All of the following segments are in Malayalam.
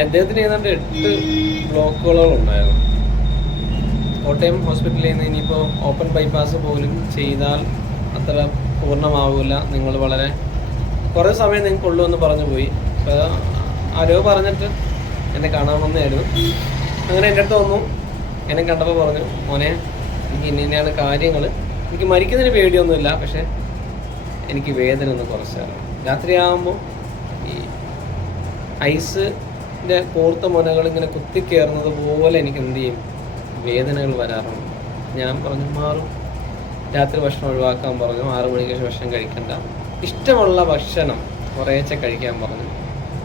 അദ്ദേഹത്തിന് ഏതാണ്ട് എട്ട് ബ്ലോക്കുകളോളം ഉണ്ടായിരുന്നു കോട്ടയം ഹോസ്പിറ്റലിൽ നിന്ന് ഇനിയിപ്പോൾ ഓപ്പൺ ബൈപ്പാസ് പോലും ചെയ്താൽ അത്ര പൂർണമാവില്ല. നിങ്ങൾ വളരെ കുറേ സമയം നിങ്ങൾക്ക് ഉള്ളൂ എന്ന് പറഞ്ഞു പോയി. അപ്പോൾ ആരോ പറഞ്ഞിട്ട് എന്നെ കാണാൻ വന്നതായിരുന്നു അങ്ങനെ എന്റെ അടുത്ത് വന്നു. എന്നെ കണ്ടപ്പോൾ പറഞ്ഞു മോനെ എനിക്ക് ഇന്ന ഇന്നയാണ് കാര്യങ്ങൾ എനിക്ക് മരിക്കുന്നതിന് പേടിയൊന്നുമില്ല പക്ഷേ എനിക്ക് വേദന ഒന്ന് കുറച്ചാണ് രാത്രിയാകുമ്പോൾ ഈ ഐസിന്റെ കോർത്ത മുനകൾ ഇങ്ങനെ കുത്തിക്കയറുന്നത് പോലെ എനിക്ക് എന്ത് ചെയ്യും? വേദനകൾ വരാറുണ്ട്. ഞാൻ പറഞ്ഞു മാറും. രാത്രി ഭക്ഷണം ഒഴിവാക്കാൻ പറഞ്ഞു. ആറു മണിക്ക് ശേഷം ഭക്ഷണം കഴിക്കണ്ട. ഇഷ്ടമുള്ള ഭക്ഷണം കുറേശ്ശെ കഴിക്കാൻ പറഞ്ഞു.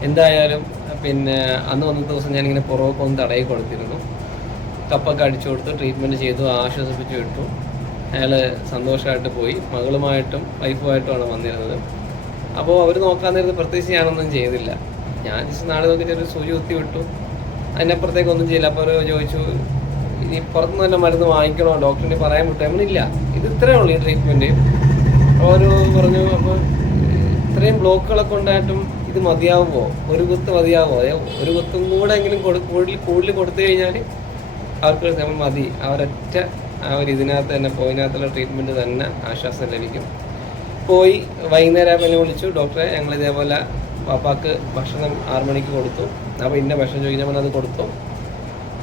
എന്തായാലും പിന്നെ അന്ന് വന്ന ദിവസം ഞാനിങ്ങനെ പുറമൊക്കെ ഒന്ന് തടയി കൊടുത്തിരുന്നു. കപ്പൊക്കെ അടിച്ചു കൊടുത്തു ട്രീറ്റ്മെന്റ് ചെയ്തു ആശ്വസിപ്പിച്ചു വിട്ടു. അയാൾ സന്തോഷമായിട്ട് പോയി. മകളുമായിട്ടും വൈഫുമായിട്ടുമാണ് വന്നിരുന്നത്. അപ്പോൾ അവർ നോക്കാൻ നേരത്ത് പ്രത്യേകിച്ച് ഞാനൊന്നും ചെയ്തില്ല. ഞാൻ നാളെ നോക്കിയിട്ട് ഒരു സൂചി കുത്തി വിട്ടു. അതിനപ്പുറത്തേക്ക് ഒന്നും ചെയ്യില്ല. അപ്പോൾ ചോദിച്ചു ഇനി പുറത്തുനിന്ന് തന്നെ മരുന്ന് വാങ്ങിക്കണോ? ഡോക്ടറിന് പറയാൻ വിട്ടു. നമ്മളില്ല ഇത് ഇത്രയേ ഉള്ളൂ ഈ ട്രീറ്റ്മെന്റ് അവർ പറഞ്ഞു അപ്പോൾ ഇത്രയും ബ്ലോക്കുകളൊക്കെ ഉണ്ടായിട്ടും ഇത് മതിയാവുമോ? ഒരു കുത്ത് മതിയാവുമോ? അതെ ഒരു കുത്തും കൂടെ എങ്കിലും കൊടു കൂടുതൽ കൂടുതൽ കൊടുത്തു കഴിഞ്ഞാൽ അവർക്ക് നമ്മൾ മതി. അവരൊറ്റ ആ ഒരു ഇതിനകത്ത് തന്നെ പോയിനകത്തുള്ള ട്രീറ്റ്മെന്റ് തന്നെ ആശ്വാസം ലഭിക്കും. പോയി വൈകുന്നേരം എന്നെ വിളിച്ചു. ഡോക്ടറെ ഞങ്ങൾ ഇതേപോലെ പാപ്പാക്ക് ഭക്ഷണം ആറു മണിക്ക് കൊടുത്തു. അപ്പോൾ ഇന്ന ഭക്ഷണം ചോദിച്ചാൽ അത് കൊടുത്തു.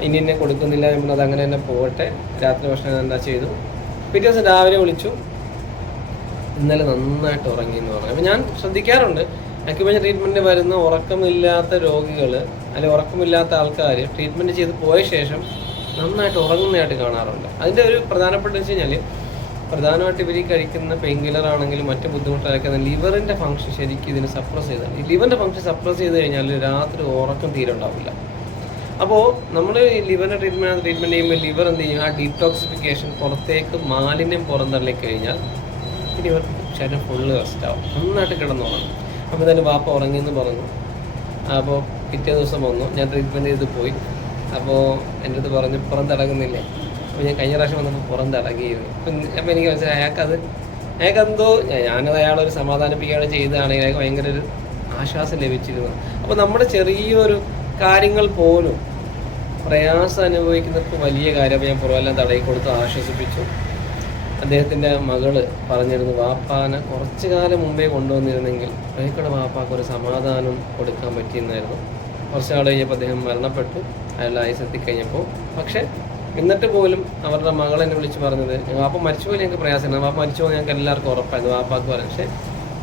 ഇനി എന്നെ കൊടുക്കുന്നില്ല ഞാൻ പറഞ്ഞത് അങ്ങനെ തന്നെ പോകട്ടെ. രാത്രി ഭക്ഷണം എന്താ ചെയ്തു. പിറ്റേ ദിവസം രാവിലെ വിളിച്ചു. ഇന്നലെ നന്നായിട്ട് ഉറങ്ങി എന്ന് പറഞ്ഞു. അപ്പോൾ ഞാൻ ശ്രദ്ധിക്കാറുണ്ട്. അക്യുപഞ്ചർ ട്രീറ്റ്മെന്റ് വരുന്ന ഉറക്കമില്ലാത്ത രോഗികൾ അല്ലെങ്കിൽ ഉറക്കമില്ലാത്ത ആൾക്കാർ ട്രീറ്റ്മെന്റ് ചെയ്ത് പോയ ശേഷം നന്നായിട്ട് ഉറങ്ങുന്നതായിട്ട് കാണാറുണ്ട്. അതിന്റെ ഒരു പ്രധാനപ്പെട്ട വെച്ച് കഴിഞ്ഞാൽ പ്രധാനമായിട്ട് ഇവർ കഴിക്കുന്ന പെയിൻ കില്ലർ ആണെങ്കിലും മറ്റു ബുദ്ധിമുട്ടായിരിക്കുന്ന ലിവറിന്റെ ഫംഗ്ഷൻ ശരിക്കും ഇതിനെ സപ്രസ് ചെയ്താണ്. ലിവറിന്റെ ഫംഗ്ഷൻ സപ്രസ് ചെയ്ത് കഴിഞ്ഞാൽ രാത്രി ഉറക്കം തീരെ ഉണ്ടാവില്ല. അപ്പോൾ നമ്മൾ ഈ ലിവറിന്റെ ട്രീറ്റ്മെന്റ് ട്രീറ്റ്മെന്റ് ചെയ്യുമ്പോൾ ലിവർ എന്ത് ചെയ്യും? ആ ഡീടോക്സിഫിക്കേഷൻ പുറത്തേക്ക് മാലിന്യം പുറന്തള്ളി കഴിഞ്ഞാൽ പിന്നെ ഇവർക്ക് ശരീരം ഫുള്ള് റെസ്റ്റ് ആവും. നന്നായിട്ട് കിടന്നുറങ്ങും. അപ്പോൾ തന്നെ വാപ്പ ഉറങ്ങിയെന്ന് പറഞ്ഞു. അപ്പോൾ പിറ്റേ ദിവസം വന്നു. ഞാൻ ട്രീറ്റ്മെന്റ് ചെയ്ത് പോയി. അപ്പോൾ എന്റെ അടുത്ത് പറഞ്ഞു പുറത്തിറങ്ങുന്നില്ലേ അപ്പോൾ ഞാൻ കഴിഞ്ഞ പ്രാവശ്യം വന്നപ്പോൾ പുറത്തിറങ്ങിയിരുന്നു അപ്പം അപ്പൊ എനിക്ക് മനസ്സിലായി അയാൾക്കത് അയാൾക്കെന്തോ ഞാനത് അയാളൊരു സമാധാനിപ്പിക്കുകയാണ് ചെയ്തതാണെങ്കിൽ അയാൾക്ക് ഭയങ്കര ഒരു ആശ്വാസം ലഭിച്ചിരുന്നു. അപ്പോൾ നമ്മുടെ ചെറിയൊരു കാര്യങ്ങൾ പോലും പ്രയാസം അനുഭവിക്കുന്നവർക്ക് വലിയ കാര്യം. ഞാൻ പുറമെല്ലാം തടയി കൊടുത്ത് ആശ്വസിപ്പിച്ചു. അദ്ദേഹത്തിന്റെ മകൾ പറഞ്ഞിരുന്നു വാപ്പാനെ കുറച്ചു കാലം മുമ്പേ കൊണ്ടുവന്നിരുന്നെങ്കിൽ അയാൾക്കുള്ള വാപ്പാക്ക് ഒരു സമാധാനം കൊടുക്കാൻ പറ്റിയെന്നായിരുന്നു. കുറച്ച് നാൾ കഴിഞ്ഞപ്പോൾ അദ്ദേഹം മരണപ്പെട്ടു. അയാളുടെ ആയുസ് എത്തിക്കഴിഞ്ഞപ്പോൾ പക്ഷേ എന്നിട്ട് പോലും അവരുടെ മകൾ എന്നെ വിളിച്ച് പറഞ്ഞത് വാപ്പ മരിച്ചു പോലെ ഞങ്ങൾക്ക് പ്രയാസമാണ്. വാപ്പ മരിച്ചു ഞങ്ങൾക്ക് എല്ലാവർക്കും ഉറപ്പായിരുന്നു വാപ്പാക്ക് പറയാം പക്ഷേ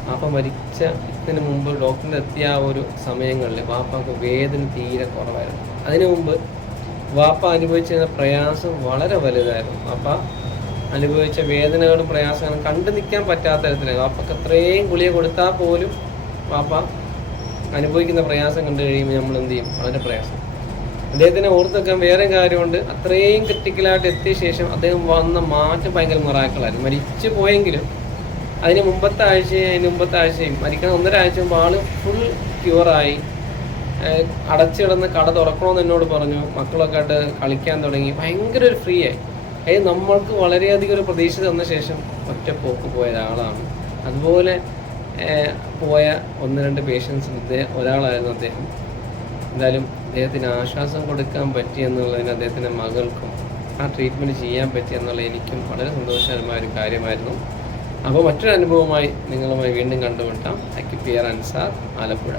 വാപ്പ മരിച്ച ഇതിന് മുമ്പ് ഡോക്ടറിന്റെ എത്തിയ ആ ഒരു സമയങ്ങളിൽ വാപ്പാക്ക് വേദന തീരെ കുറവായിരുന്നു. അതിനു മുമ്പ് വാപ്പ അനുഭവിച്ച പ്രയാസം വളരെ വലുതായിരുന്നു. വാപ്പ അനുഭവിച്ച വേദനകളും പ്രയാസങ്ങളും കണ്ടു നിൽക്കാൻ പറ്റാത്ത തരത്തിലാണ് വാപ്പക്ക് അത്രയും ഗുളിക കൊടുത്താൽ പോലും വാപ്പ അനുഭവിക്കുന്ന പ്രയാസം കണ്ടു കഴിയുമ്പോൾ നമ്മൾ എന്ത് ചെയ്യും? വളരെ പ്രയാസം. അദ്ദേഹത്തിനെ ഓർത്തെക്കാൻ വേറെ കാര്യമുണ്ട്. അത്രയും ക്രിട്ടിക്കലായിട്ട് എത്തിയ ശേഷം അദ്ദേഹം വന്ന മാറ്റം ഭയങ്കര മിറാക്കളായിരുന്നു മരിച്ചു പോയെങ്കിലും അതിന് മുമ്പത്തെ ആഴ്ചയും അതിന് മുമ്പത്തെ ആഴ്ചയും മരിക്കുന്ന ഒന്നര മുമ്പ് ആൾ ഫുൾ ക്യൂറായി അടച്ചിടന്ന് കട തുറക്കണമെന്ന് എന്നോട് പറഞ്ഞു. മക്കളൊക്കെ ആയിട്ട് കളിക്കാൻ തുടങ്ങി. ഭയങ്കര ഒരു ഫ്രീ ആയി. അതായത് നമ്മൾക്ക് വളരെയധികം ഒരു പ്രതീക്ഷ തന്ന ശേഷം ഒറ്റ പോക്ക് പോയ ഒരാളാണ്. അതുപോലെ പോയ ഒന്ന് രണ്ട് പേഷ്യൻസ് ഒരാളായിരുന്നു അദ്ദേഹം. എന്തായാലും അദ്ദേഹത്തിന് ആശ്വാസം കൊടുക്കാൻ പറ്റി എന്നുള്ളതിന് അദ്ദേഹത്തിന്റെ മകൾക്കും ആ ട്രീറ്റ്മെന്റ് ചെയ്യാൻ പറ്റി എന്നുള്ള എനിക്കും വളരെ സന്തോഷകരമായ ഒരു കാര്യമായിരുന്നു. അപ്പോൾ മറ്റൊരു അനുഭവമായി നിങ്ങളുമായി വീണ്ടും കണ്ടുമുട്ടാം. അക്കിപ്പിയർ അൻസാർ ആലപ്പുഴ.